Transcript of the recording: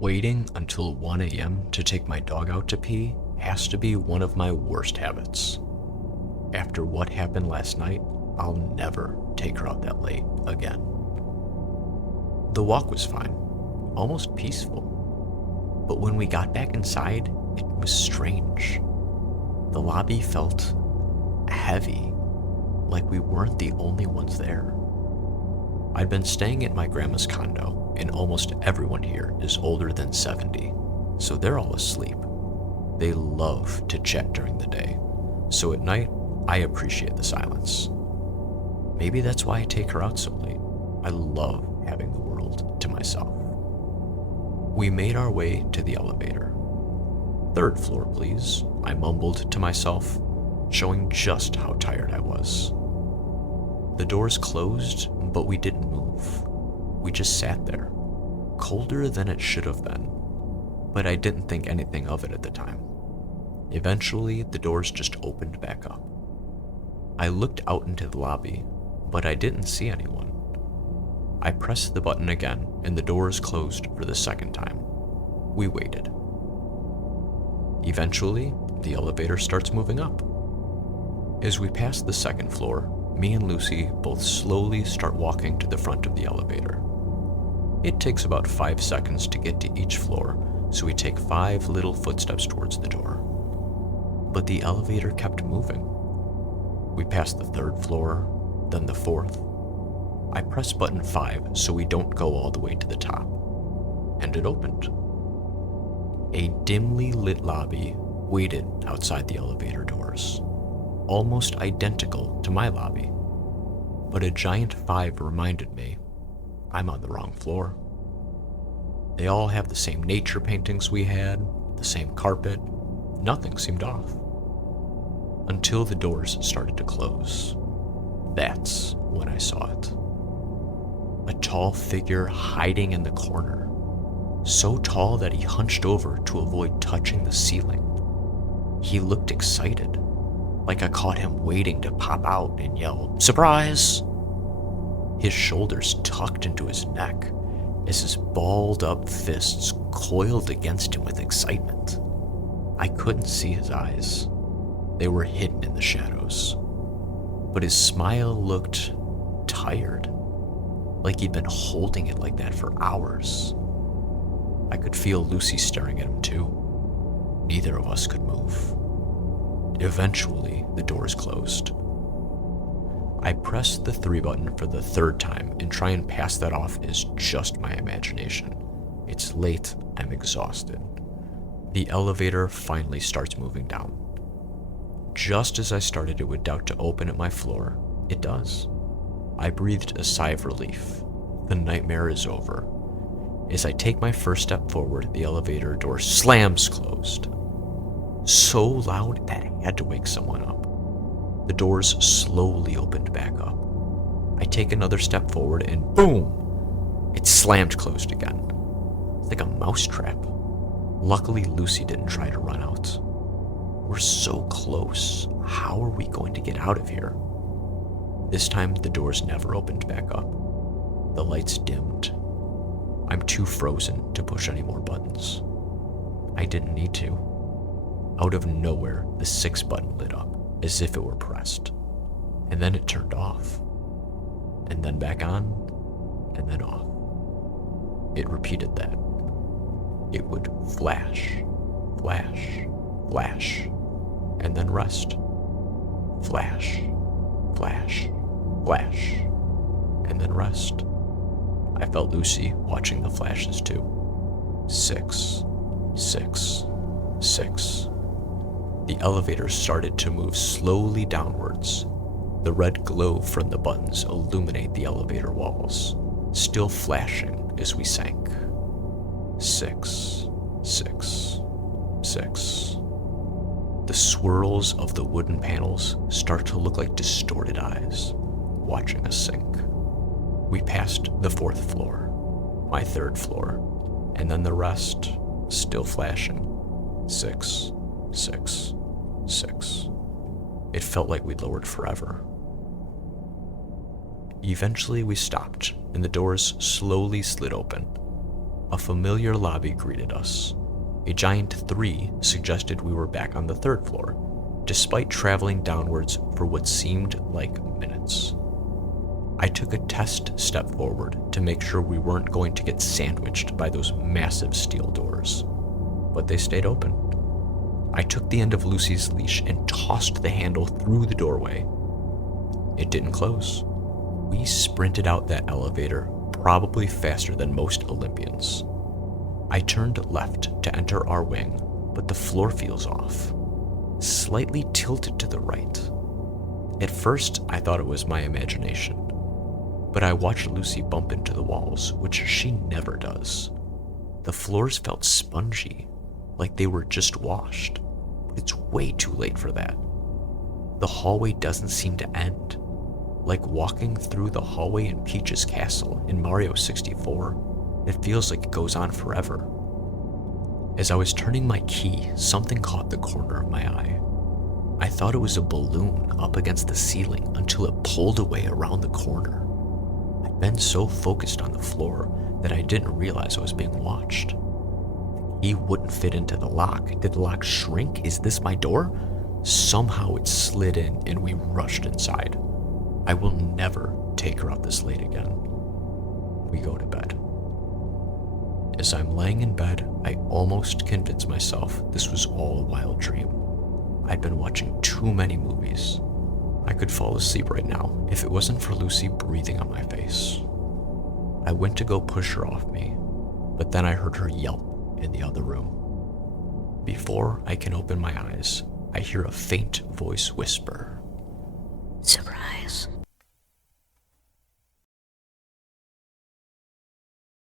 Waiting until 1 a.m. to take my dog out to pee has to be one of my worst habits. After what happened last night, I'll never take her out that late again. The walk was fine, almost peaceful. But when we got back inside, it was strange. The lobby felt heavy, like we weren't the only ones there. I'd been staying at my grandma's condo, and almost everyone here is older than 70, so they're all asleep. They love to chat during the day, so at night, I appreciate the silence. Maybe that's why I take her out so late. I love having the world to myself. We made our way to the elevator. "Third floor, please," I mumbled to myself, showing just how tired I was. The doors closed, but we didn't move. We just sat there, colder than it should have been, but I didn't think anything of it at the time. Eventually, the doors just opened back up. I looked out into the lobby, but I didn't see anyone. I pressed the button again, and the doors closed for the second time. We waited. Eventually, the elevator starts moving up. As we pass the second floor, me and Lucy both slowly start walking to the front of the elevator. It takes about 5 seconds to get to each floor, so we take 5 little footsteps towards the door. But the elevator kept moving. We passed the 3rd floor, then the 4th. I press button 5 so we don't go all the way to the top, and it opened. A dimly lit lobby waited outside the elevator doors, almost identical to my lobby, but a giant 5 reminded me I'm on the wrong floor. They all have the same nature paintings we had, the same carpet, nothing seemed off. Until the doors started to close. That's when I saw it. A tall figure hiding in the corner, so tall that he hunched over to avoid touching the ceiling. He looked excited, like I caught him waiting to pop out and yelled, "Surprise!" His shoulders tucked into his neck as his balled up fists coiled against him with excitement. I couldn't see his eyes. They were hidden in the shadows. But his smile looked tired, like he'd been holding it like that for hours. I could feel Lucy staring at him too. Neither of us could move. Eventually, the doors closed. I pressed the 3 button for the 3rd time and try and pass that off as just my imagination. It's late, I'm exhausted. The elevator finally starts moving down. Just as I started it would doubt to open at my floor, it does. I breathed a sigh of relief. The nightmare is over. As I take my first step forward, the elevator door slams closed. So loud that it had to wake someone up. The doors slowly opened back up. I take another step forward and boom! It slammed closed again. It's like a mousetrap. Luckily, Lucy didn't try to run out. We're so close. How are we going to get out of here? This time, the doors never opened back up. The lights dimmed. I'm too frozen to push any more buttons. I didn't need to. Out of nowhere, the 6 button lit up, as if it were pressed. And then it turned off. And then back on, and then off. It repeated that. It would flash, flash, flash, and then rest. Flash, flash, flash, and then rest. I felt Lucy watching the flashes too. 6, 6, 6. The elevator started to move slowly downwards. The red glow from the buttons illuminate the elevator walls, still flashing as we sank. 6, 6, 6. The swirls of the wooden panels start to look like distorted eyes, watching us sink. We passed the 4th floor, my 3rd floor, and then the rest, still flashing. 6, 6, 6. It felt like we'd lowered forever. Eventually we stopped, and the doors slowly slid open. A familiar lobby greeted us. A giant 3 suggested we were back on the 3rd floor, despite traveling downwards for what seemed like minutes. I took a test step forward to make sure we weren't going to get sandwiched by those massive steel doors, but they stayed open. I took the end of Lucy's leash and tossed the handle through the doorway. It didn't close. We sprinted out that elevator, probably faster than most Olympians. I turned left to enter our wing, but the floor feels off, slightly tilted to the right. At first, I thought it was my imagination, but I watched Lucy bump into the walls, which she never does. The floors felt spongy, like they were just washed, but it's way too late for that. The hallway doesn't seem to end, like walking through the hallway in Peach's castle in Mario 64. It feels like it goes on forever. As I was turning my key, something caught the corner of my eye. I thought it was a balloon up against the ceiling until it pulled away around the corner. I'd been so focused on the floor that I didn't realize I was being watched. The key wouldn't fit into the lock. Did the lock shrink? Is this my door? Somehow it slid in and we rushed inside. I will never take her out this late again. We go to bed. As I'm laying in bed, I almost convinced myself this was all a wild dream. I'd been watching too many movies. I could fall asleep right now if it wasn't for Lucy breathing on my face. I went to go push her off me, but then I heard her yelp in the other room. Before I can open my eyes, I hear a faint voice whisper, "Surprise."